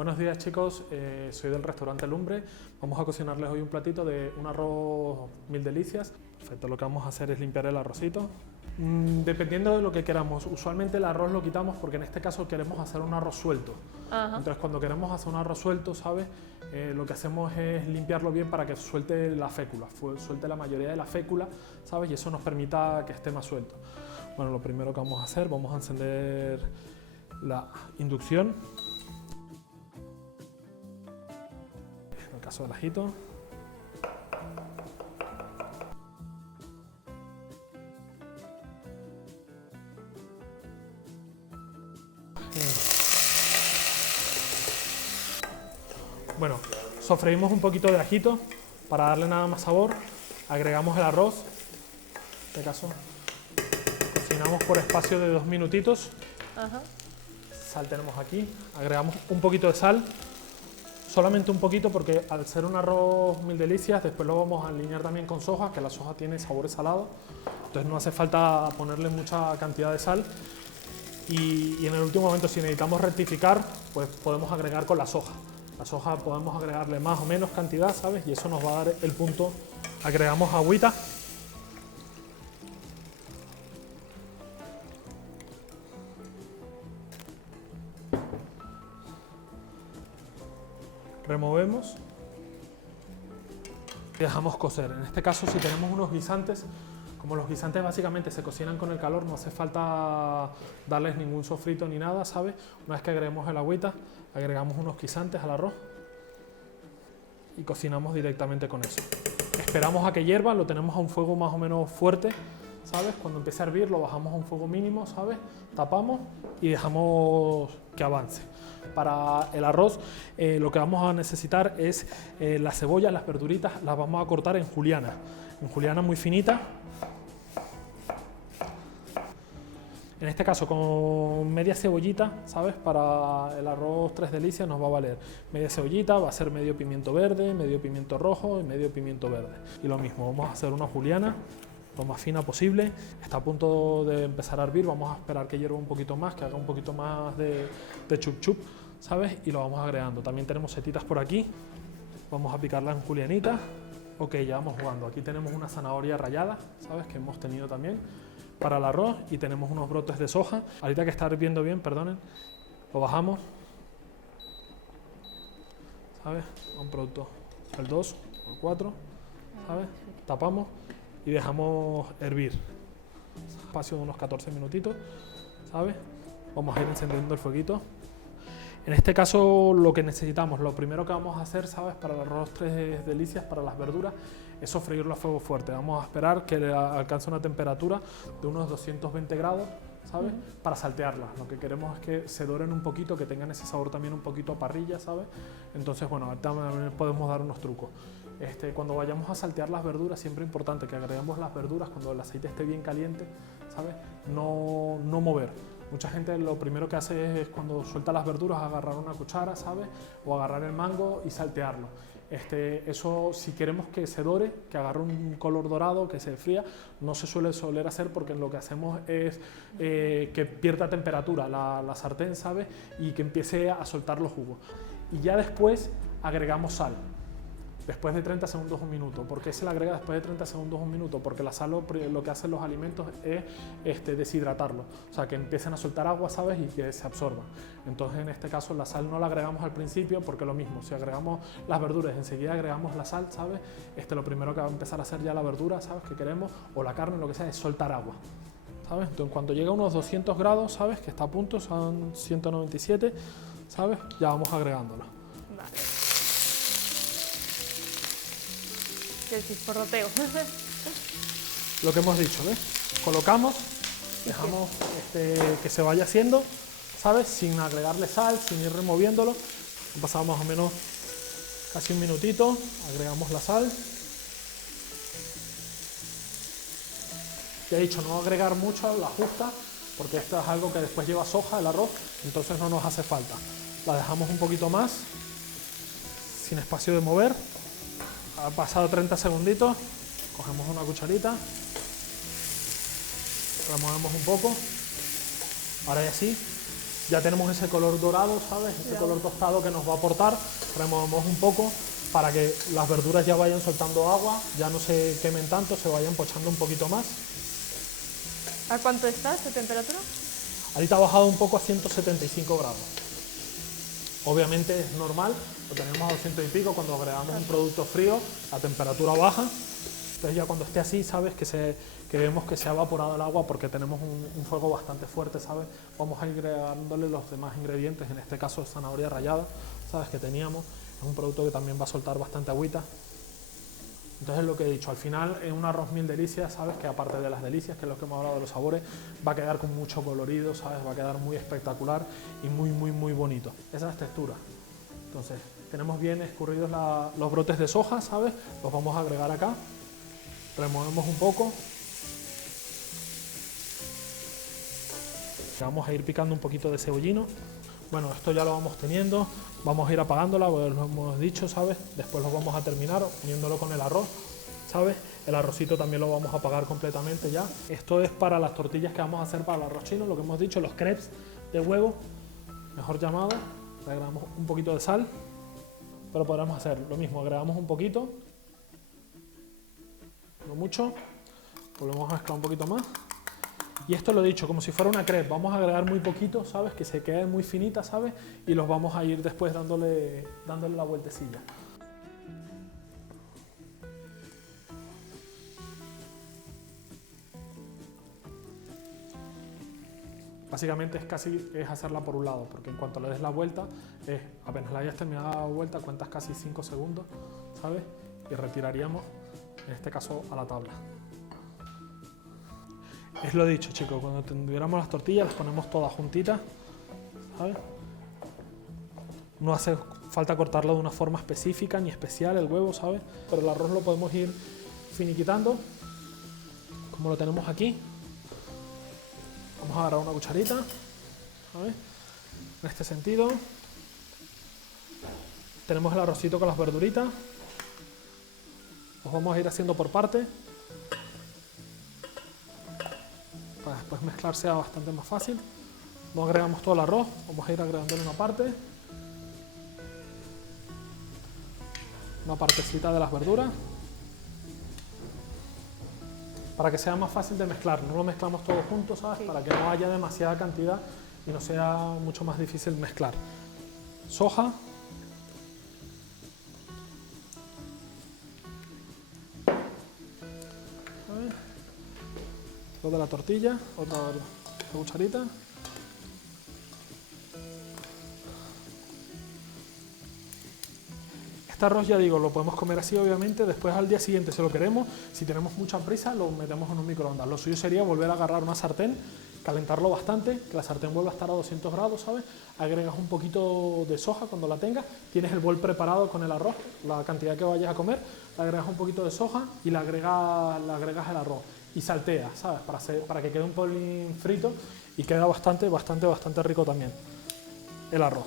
Buenos días chicos, soy del restaurante Lumbre. Vamos a cocinarles hoy un platito de un arroz mil delicias. Perfecto, lo que vamos a hacer es limpiar el arrocito. Dependiendo de lo que queramos, usualmente el arroz lo quitamos porque en este caso queremos hacer un arroz suelto. Entonces cuando queremos hacer un arroz suelto, ¿sabes? Lo que hacemos es limpiarlo bien para que suelte la fécula, suelte la mayoría de la fécula, ¿sabes? Y eso nos permita que esté más suelto. Bueno, lo primero que vamos a hacer, vamos a encender la inducción. En el caso del ajito. Bueno, sofreímos un poquito de ajito para darle nada más sabor. Agregamos el arroz. En este caso, cocinamos por espacio de 2 minutitos. Sal tenemos aquí. Agregamos un poquito de sal. Solamente un poquito porque al ser un arroz mil delicias, después lo vamos a alinear también con soja, que la soja tiene sabores salados. Entonces no hace falta ponerle mucha cantidad de sal. Y en el último momento, si necesitamos rectificar, pues podemos agregar con la soja. La soja podemos agregarle más o menos cantidad, ¿sabes? Y eso nos va a dar el punto. Agregamos agüita. Removemos. Y dejamos cocer. En este caso, si tenemos unos guisantes, como los guisantes básicamente se cocinan con el calor, no hace falta darles ningún sofrito ni nada, ¿sabes? Una vez que agreguemos el agüita, agregamos unos guisantes al arroz y cocinamos directamente con eso. Esperamos a que hierva, lo tenemos a un fuego más o menos fuerte, ¿sabes? Cuando empiece a hervir lo bajamos a un fuego mínimo, ¿sabes? Tapamos y dejamos que avance. Para el arroz lo que vamos a necesitar es las cebollas, las verduritas, las vamos a cortar en juliana muy finita. En este caso con media cebollita, ¿sabes? Para el arroz tres delicias nos va a valer media cebollita, va a ser medio pimiento verde, medio pimiento rojo y medio pimiento verde. Y lo mismo, vamos a hacer una juliana lo más fina posible. Está a punto de empezar a hervir, vamos a esperar que hierva un poquito más, que haga un poquito más de chup chup, ¿sabes? Y lo vamos agregando. También tenemos setitas por aquí, vamos a picarlas en julianita. Ok, ya vamos jugando. Aquí tenemos una zanahoria rallada, ¿sabes? Que hemos tenido también para el arroz y tenemos unos brotes de soja. Ahorita que está hirviendo bien, perdonen, lo bajamos, ¿sabes? Un producto, el 2 o el 4, ¿sabes? Tapamos y dejamos hervir. Espacio de unos 14 minutitos, ¿sabes? Vamos a ir encendiendo el fueguito. En este caso lo que necesitamos, lo primero que vamos a hacer, ¿sabes? Para el arroz tres delicias, para las verduras, es sofreírlo a fuego fuerte. Vamos a esperar que alcance una temperatura de unos 220 grados, ¿sabes? Para saltearlas. Lo que queremos es que se doren un poquito, que tengan ese sabor también un poquito a parrilla, ¿sabes? Entonces, bueno, también podemos dar unos trucos. Cuando vayamos a saltear las verduras, siempre es importante que agreguemos las verduras cuando el aceite esté bien caliente, ¿sabes? No mover. Mucha gente lo primero que hace es cuando suelta las verduras agarrar una cuchara, ¿sabes? O agarrar el mango y saltearlo. Eso, si queremos que se dore, que agarre un color dorado, que se fría, no se suele hacer porque lo que hacemos es que pierda temperatura la sartén, ¿sabes? Y que empiece a soltar los jugos. Y ya después agregamos sal. Después de 30 segundos, 1 minuto. ¿Por qué se le agrega después de 30 segundos, 1 minuto? Porque la sal lo que hacen los alimentos es deshidratarlos, o sea, que empiecen a soltar agua, ¿sabes? Y que se absorban. Entonces, en este caso, la sal no la agregamos al principio porque lo mismo, si agregamos las verduras, enseguida agregamos la sal, ¿sabes? Lo primero que va a empezar a hacer ya la verdura, ¿sabes? Que queremos, o la carne, lo que sea, es soltar agua, ¿sabes? Entonces, cuando llega a unos 200 grados, ¿sabes? Que está a punto, son 197, ¿sabes? Ya vamos agregándolo. Vale. El chisporroteo. Lo que hemos dicho, ¿ves? Colocamos, dejamos que se vaya haciendo, ¿sabes? Sin agregarle sal, sin ir removiéndolo. Han pasado más o menos casi 1 minutito, agregamos la sal. Ya he dicho, no agregar mucho, la justa, porque esto es algo que después lleva soja, el arroz, entonces no nos hace falta. La dejamos un poquito más, sin espacio de mover. Ha pasado 30 segunditos, cogemos una cucharita, removemos un poco, ahora ya sí, Ya tenemos ese color dorado, ¿sabes? Ese color tostado que nos va a aportar. Removemos un poco para que las verduras ya vayan soltando agua, ya no se quemen tanto, se vayan pochando un poquito más. ¿A cuánto estás de temperatura? Ahorita ha bajado un poco a 175 grados. Obviamente es normal, lo tenemos a 200 y pico, cuando agregamos un producto frío, la temperatura baja. Entonces ya cuando esté así, sabes que vemos que se ha evaporado el agua porque tenemos un fuego bastante fuerte, ¿sabes? Vamos a ir agregándole los demás ingredientes, en este caso zanahoria rallada, ¿sabes? Que teníamos. Es un producto que también va a soltar bastante agüita. Entonces lo que he dicho, al final es un arroz mil delicias, ¿sabes? Que aparte de las delicias, que es lo que hemos hablado de los sabores, va a quedar con mucho colorido, ¿sabes? Va a quedar muy espectacular y muy bonito. Esa es la textura. Entonces, tenemos bien escurridos los brotes de soja, ¿sabes? Los vamos a agregar acá. Removemos un poco. Vamos a ir picando un poquito de cebollino. Bueno, esto ya lo vamos teniendo, vamos a ir apagándola, pues lo hemos dicho, ¿sabes? Después lo vamos a terminar uniéndolo con el arroz, ¿sabes? El arrocito también lo vamos a apagar completamente ya. Esto es para las tortillas que vamos a hacer para el arroz chino, lo que hemos dicho, los crepes de huevo, mejor llamado. Le agregamos un poquito de sal, pero podremos hacer lo mismo, agregamos un poquito, no mucho, volvemos a mezclar un poquito más. Y esto lo he dicho, como si fuera una crepe, vamos a agregar muy poquito, ¿sabes? Que se quede muy finita, ¿sabes? Y los vamos a ir después dándole la vueltecilla. Básicamente es hacerla por un lado, porque en cuanto le des la vuelta, apenas la hayas terminado la vuelta, cuentas casi 5 segundos, ¿sabes? Y retiraríamos, en este caso, a la tabla. Es lo dicho, chicos, cuando tuviéramos las tortillas las ponemos todas juntitas, ¿sabes? No hace falta cortarlo de una forma específica ni especial el huevo, ¿sabes? Pero el arroz lo podemos ir finiquitando, como lo tenemos aquí. Vamos a agarrar una cucharita, ¿sabes? En este sentido. Tenemos el arrocito con las verduritas. Los vamos a ir haciendo por partes, para después mezclar sea bastante más fácil. No agregamos todo el arroz, vamos a ir agregándole una parte, una partecita de las verduras, para que sea más fácil de mezclar. No lo mezclamos todo junto, ¿sabes? Sí. Para que no haya demasiada cantidad y no sea mucho más difícil mezclar. Soja. Lo de la tortilla, otra cucharita. Este arroz, ya digo, lo podemos comer así, obviamente. Después al día siguiente, si lo queremos, si tenemos mucha prisa, lo metemos en un microondas. Lo suyo sería volver a agarrar una sartén, calentarlo bastante, que la sartén vuelva a estar a 200 grados, ¿sabes? Agregas un poquito de soja cuando la tengas, tienes el bol preparado con el arroz, la cantidad que vayas a comer, le agregas un poquito de soja y le agregas el arroz. Y saltea, ¿sabes? Para que quede un pelín frito y queda bastante rico también el arroz.